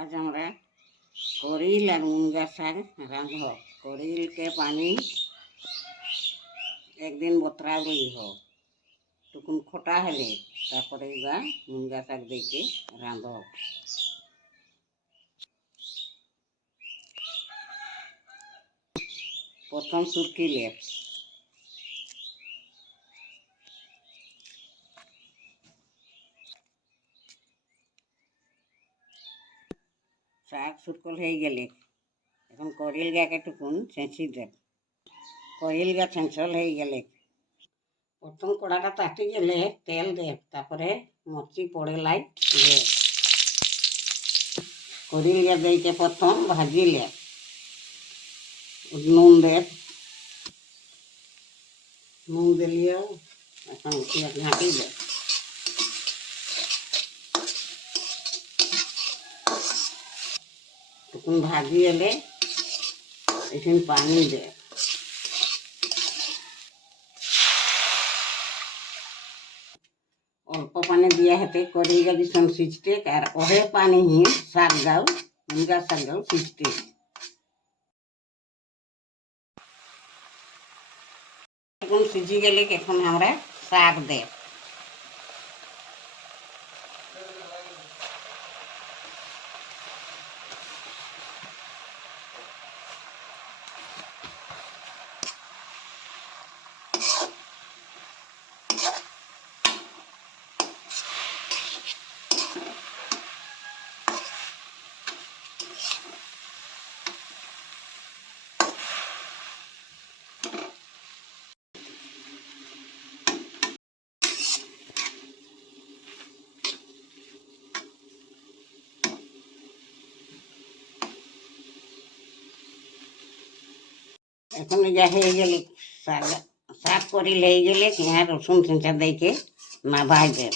आज हमरा करेल और मुनगा शाग रांधब। करेल के पानी एक दिन बतरा रही टुकुन खोटा हेले तारपरे मुनगा शाग देके रांधब। प्रथम सुरकी ले शाक सुरकल हो गए এখন করিল গাকে টুকুন ছেঁচি দেব। করিল গা ছেঁচল হয়ে গেলে প্রথম কড়াটা তাতি গেলে তেল দেব, তারপরে মরচি পড়েলাই দেব। করিল গা দিয়ে প্রথম ভাজিলে নুন দেব। নুন দিলিয়ে এখন ঘাঁটি দেব। টুকুন ভাজি এলে এখানে পানি দে। অল্প পানি দিয়া হেতে করিলগা দিছন সিজতে আর ওহে পানি হি শাক গাও মুনগা শাক গাও সিজতে। এখন সিজি গেলে এখন আমরা শাক দে। এখন যা হয়ে গেলে শাক শাক করিল হয়ে গেলে পেঁয়াজ রসুন ছেঁচা দিয়ে নাভাই দেব।